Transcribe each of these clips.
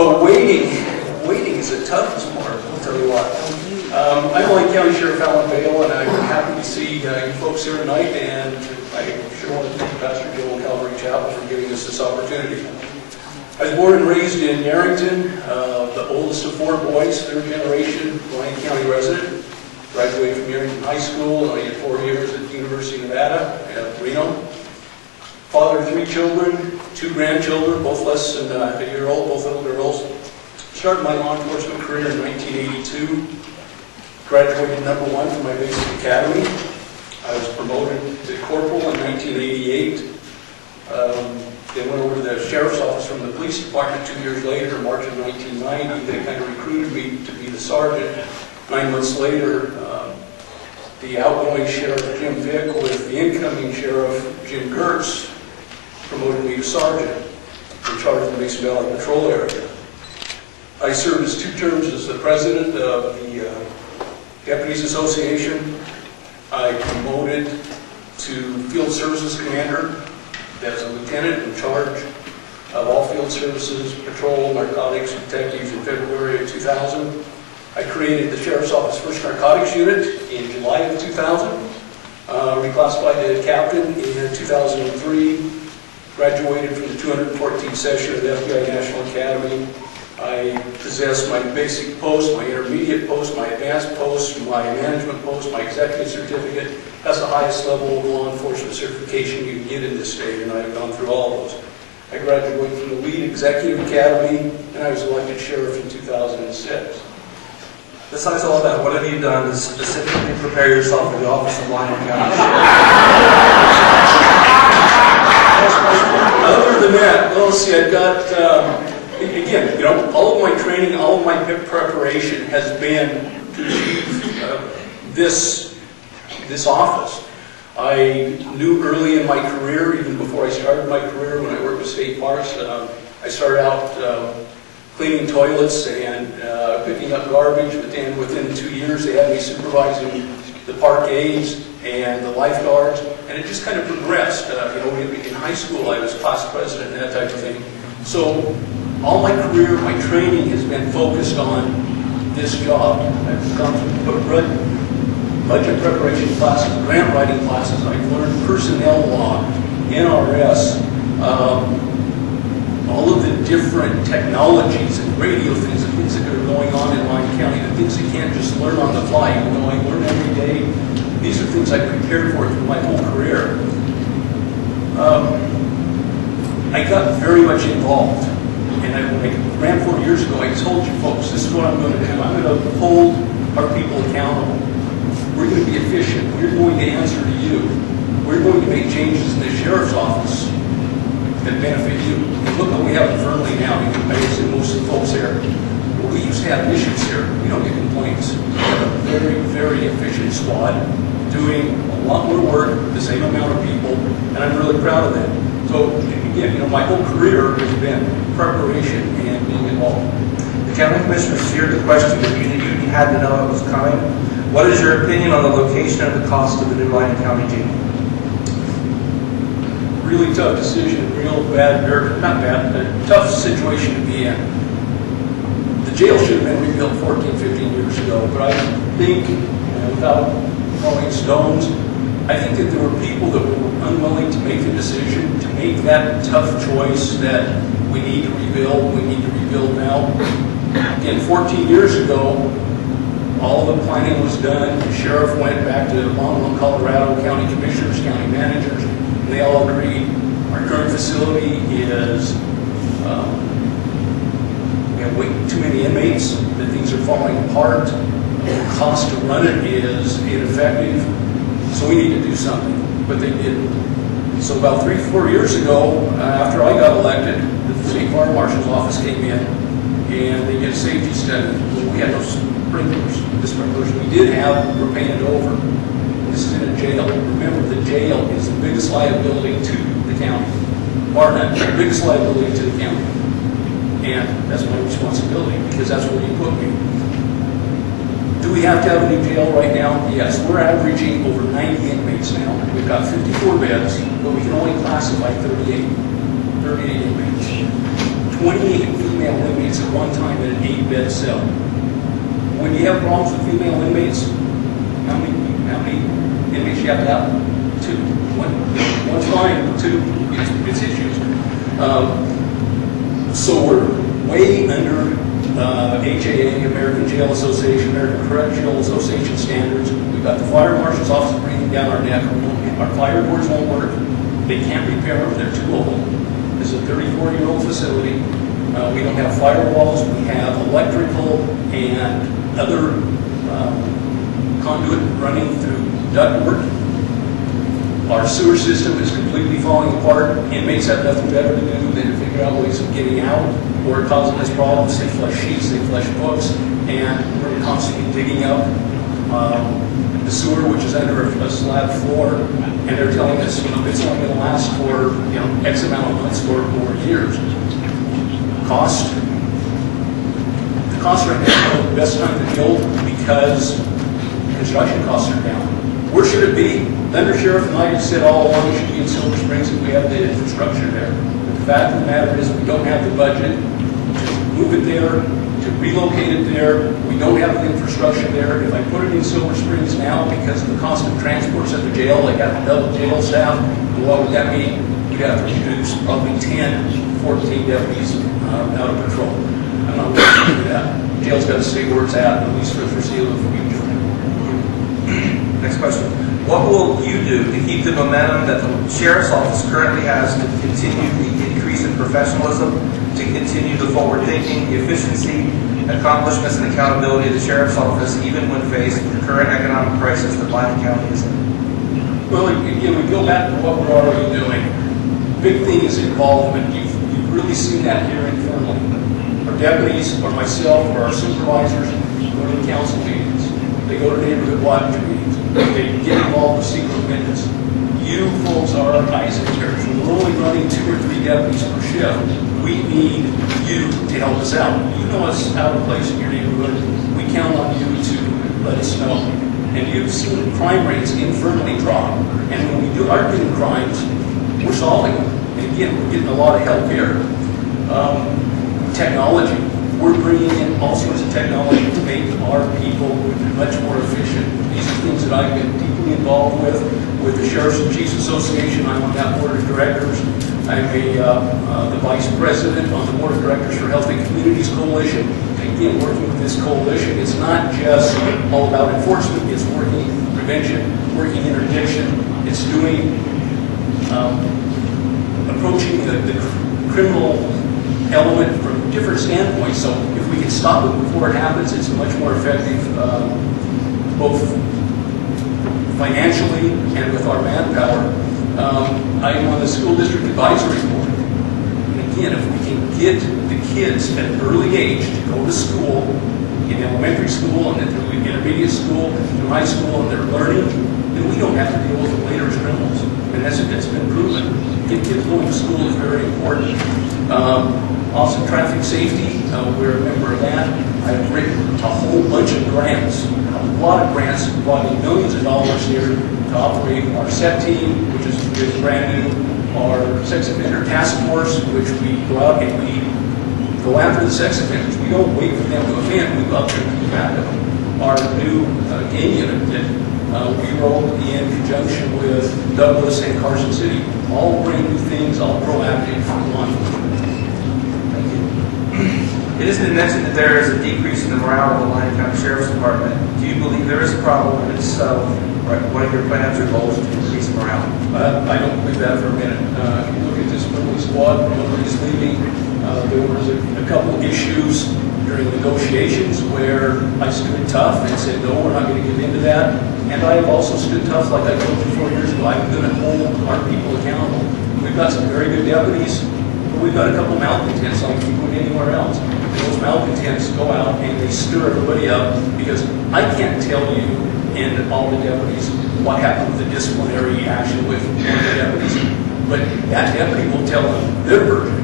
So waiting is the toughest part, I'll tell you what. I'm Lyon County Sheriff Fernley, and I'm happy to see you folks here tonight, and I sure want to thank Pastor Joe and Calvary Chapel for giving us this opportunity. I was born and raised in Yarrington, the oldest of 4 boys, 3rd generation Lyon County resident. Graduated from Yarrington High School, and I did 4 years at the University of Nevada at Reno. Father of 3 children, 2 grandchildren, both less than a year old, both little girls. Started my law enforcement career in 1982. Graduated #1 from my basic academy. I was promoted to corporal in 1988. Then went over to the sheriff's office from the police department 2 years later, in March of 1990. They kind of recruited me to be the sergeant. 9 months later, the outgoing sheriff, Jim Vick, with the incoming sheriff, Jim Gertz, promoted me to sergeant in charge of the Mason Valley Patrol area. I served as 2 terms as the president of the Deputies Association. I promoted to Field Services Commander as a lieutenant in charge of all field services, patrol, narcotics, detectives in February of 2000. I created the Sheriff's Office First Narcotics Unit in July of 2000. Reclassified to captain in 2003. Graduated from the 214th session of the FBI National Academy. I possess my basic post, my intermediate post, my advanced post, my management post, my executive certificate. That's the highest level of law enforcement certification you can get in this state, and I've gone through all of those. I graduated from the Lead Executive Academy, and I was elected sheriff in 2006. Besides all that, what have you done to specifically prepare yourself for the office of Lyon County Sheriff? Other than that, well, see, I've got, again, you know, all of my training, all of my preparation has been to achieve this office. I knew early in my career, even before I started my career, when I worked with state parks, I started out cleaning toilets and picking up garbage, but then within 2 years they had me supervising the park aides and the lifeguards, and it just kind of progressed. You know, in high school I was class president and that type of thing. So all my career, my training has been focused on this job. I've gone through budget preparation classes, grant writing classes. I've learned personnel law, NRS, all of the different technologies and radio things, the things that are going on in Lyon County, the things you can't just learn on the fly. You know, I learn every day. These are things I prepared for through my whole career. I got very much involved. And when I ran 4 years ago, I told you folks, this is what I'm going to do. I'm going to hold our people accountable. We're going to be efficient. We're going to answer to you. We're going to make changes in the sheriff's office that benefit you. Look what we have in Fernley now. You can see most of the folks here. We used to have missions here. We don't get complaints. We have a very, very efficient squad doing a lot more work with the same amount of people, and I'm really proud of that. So again, you know, my whole career has been preparation and being involved. The county commissioners feared the question that you had to know it was coming. What is your opinion on the location and the cost of the new Lyon County jail? Really tough decision, real bad, or not bad, but tough situation to be in. The jail should have been rebuilt 14, 15 years ago, but I think, without throwing stones, I think that there were people that were unwilling to make the decision, to make that tough choice that we need to rebuild now. Again, 14 years ago, all the planning was done. The sheriff went back to Lyon, Colorado, county commissioners, county managers, and they all agreed. Our current facility is, we have way too many inmates, that things are falling apart. The cost to run it is ineffective, so we need to do something, but they didn't. So about 3 or 4 years ago, after I got elected, the state fire marshal's office came in, and they did a safety study. We had no sprinklers. The sprinklers we did have were painted over. This is in a jail. Remember, the jail is the biggest liability to the county. Bar none, the biggest liability to the county. And that's my responsibility, because that's where you put me. Do we have to have a new jail right now? Yes. We're averaging over 90 inmates now. We've got 54 beds, but we can only classify 38 inmates. 28 female inmates at one time in an 8-bed cell. When you have problems with female inmates, how many inmates you have to have? 2. One's fine, 2, it's issues. So we're way under HAA, American Jail Association, American Correctional Association standards. We've got the fire marshal's office breathing down our neck. Our fire doors won't work. They can't repair them. They're too old. This is a 34-year-old facility. We don't have firewalls. We have electrical and other conduit running through ductwork. Our sewer system is completely falling apart. Inmates have nothing better to do than to figure out ways of getting out or causing us problems. They flush sheets, they flush books, and we're constantly digging up the sewer, which is under a slab floor, and they're telling us, it's only going to last for X amount of months or years. Cost. The costs right now are the best time to build because construction costs are down. Where should it be? Thunder Sheriff and I have said all along it should be in Silver Springs if we have the infrastructure there. But the fact of the matter is we don't have the budget to move it there, to relocate it there. We don't have the infrastructure there. If I put it in Silver Springs now because of the cost of transports at the jail, I got to double jail staff. And what would that mean? We'd have to reduce probably 10, 14 deputies out of patrol. I'm not willing to do that. Jail's got to stay where it's at least for the foreseeable future. Next question. What will you do to keep the momentum that the Sheriff's Office currently has to continue the increase in professionalism, to continue the forward thinking, the efficiency, accomplishments, and accountability of the Sheriff's Office, even when faced with the current economic crisis that Lyon County is in? Well, again, we go back to what we're already doing. Big thing is involvement. You've really seen that here in Fernley. Our deputies, or myself, or our supervisors go to the council meetings. They go to neighborhood watch meetings. They get involved with secret witness. You folks are our eyes and ears. When we're only running 2 or 3 deputies per shift, we need you to help us out. You know us out of place in your neighborhood. We count on you to let us know. And you've seen crime rates in Fernley drop. And when we do our big crimes, we're solving them. And again, we're getting a lot of help here. Technology. We're bringing in all sorts of technology to make our people much more efficient. These are things that I've been deeply involved with the Sheriffs and Chiefs Association. I'm on that board of directors. I'm the vice president on the board of directors for Healthy Communities Coalition. And again, working with this coalition, it's not just all about enforcement. It's working prevention, working interdiction. It's doing approaching the criminal element from different standpoints. So if we can stop it before it happens, it's much more effective, both financially and with our manpower. I am on the school district advisory board. And again, if we can get the kids at an early age to go to school, in elementary school and then through intermediate school, through high school, and they're learning, then we don't have to deal with them later as criminals. And that's been proven. Getting kids going to school is very important. Also, traffic safety, we're a member of that. I've written a whole bunch of grants, a lot of grants, involving millions of dollars here to operate our SET team, which is brand new, our sex offender task force, which we go out and we go after the sex offenders. We don't wait for them to offend, we go out there and keep after them. Our new game unit that we rolled in conjunction with Douglas and Carson City. All brand new things, all proactive for law enforcement. It has been mentioned that there is a decrease in the morale of the Lyon County Sheriff's Department. Do you believe there is a problem? And if so, what are your plans or goals to increase morale? I don't believe that for a minute. If you look at this police squad, nobody's leaving. There was a couple of issues during negotiations where I stood tough and said, no, we're not going to give in to that. And I have also stood tough, like I told you 4 years ago. I'm going to hold our people accountable. We've got some very good deputies, but we've got a couple of malcontents like we would anywhere else. And those malcontents go out and they stir everybody up because I can't tell you and all the deputies what happened with the disciplinary action with one of the deputies. But that deputy will tell them their version.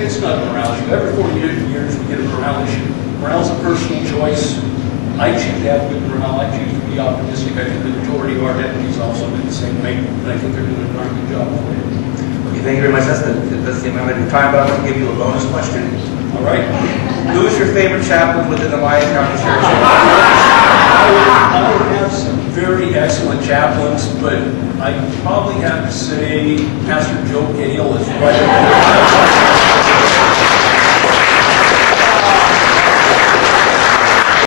It's not a morale issue. Every 40 years we get a morale issue. Morale's a personal choice. I choose to have good morale. I choose to be optimistic. I think the majority of our deputies also do the same way, but I think they're doing a darn good job for it. Thank you very much. That's the amount of your time, but I'm going to give you a bonus question. All right. Who is your favorite chaplain within the Lyon County Sheriff's Office? I would have some very excellent chaplains, but I probably have to say Pastor Joe Gale is right up there.